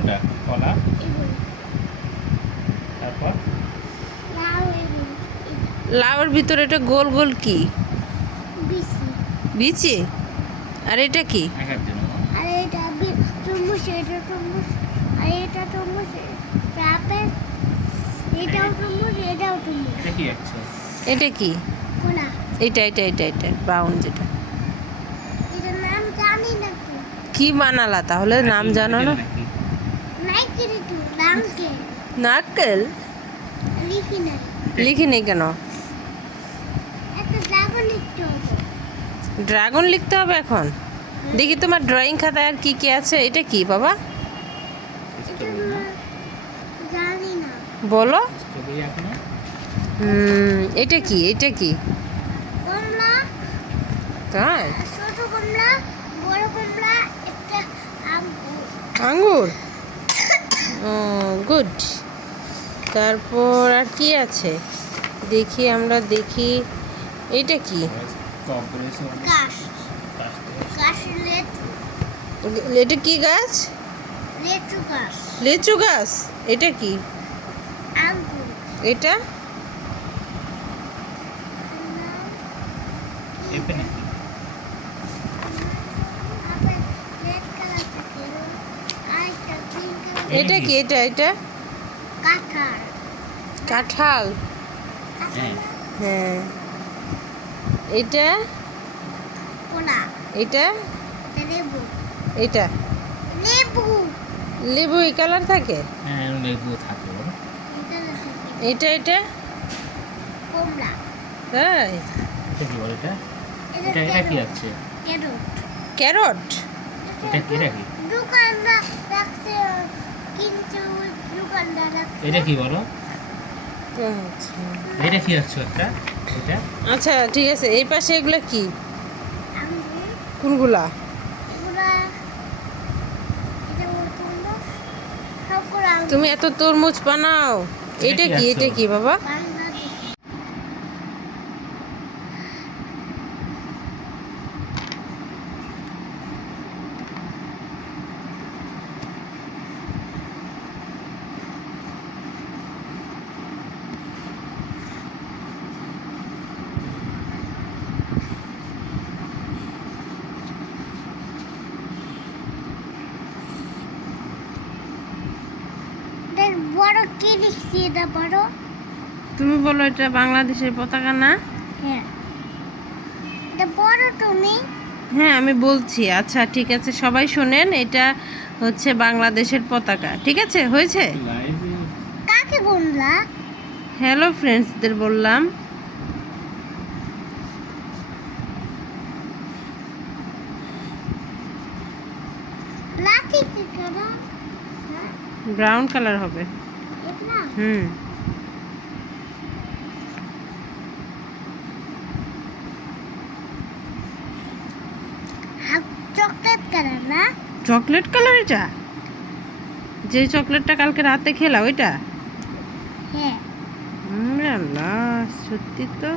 কোনটা কলা তারপর? লাউ লাউর ভিতরে এটা গোল গোল কি? বিচি। আর এটা কি? এটা কি এটা এটা এটা এটা এটা ব্রাউন যেটা। কি। বানালা? তাহলে নাম জানো না নাকি? নাই কিরে তো নামকে নারকেল? লিখি নাই লিখিনি কেন? ড্রাগন লিখতে হবে এখন? দেখি তোমার ড্রয়িং খাতায় আর কি কি আছে এটা কি বাবা? বলো। এটা কি এটা কি? তাই? আঙ্গুর? গুড। তারপর আর কি আছে? দেখি আমরা দেখি এটা কি? এটা কি গাছ? লেচু গাছ। এটা কি? এটা? এটা কি? এটা এটা? কাঁঠাল। হ্যাঁ। এটা এটা এটা লেবু। লেবু। লেবু এই কালার থাকে? হ্যাঁ লেবু থাকে। এটা এটা কমলা। তাই? এটা কি বল এটা? এটা এটা এটা কি ক্যারট। আছে ক্যারট। এটা কি দোকানদার রাখছে এটা কি বলো? আচ্ছা। এটা কি আছে একটা? এটা? আচ্ছা ঠিক আছে। এই পাশে এগুলো কি? কোনগুলা? তুমি এত তরমুজ বানাও। এটা কি কি? এটা কি বাবা বাংলাদেশ দেখ বড় কি লিখছি এটা বড়? তুমি বলো এটা বাংলাদেশের পতাকা না? হ্যাঁ। এটা বড় তুমি হ্যাঁ আমি বলছি। আচ্ছা ঠিক আছে সবাই শোনেন এটা হচ্ছে বাংলাদেশের পতাকা। ঠিক আছে হয়েছে? কাকে বললা? হ্যালো ফ্রেন্ডসদের বললাম। হ্যাঁ। ব্রাউন কালার হবে। এটা হুম। চকলেট কালার না? চকলেট কালার এটা? যে চকলেটটা কালকে রাতে খেলা ওইটা? হ্যাঁ। আল্লাহ সত্যি তো।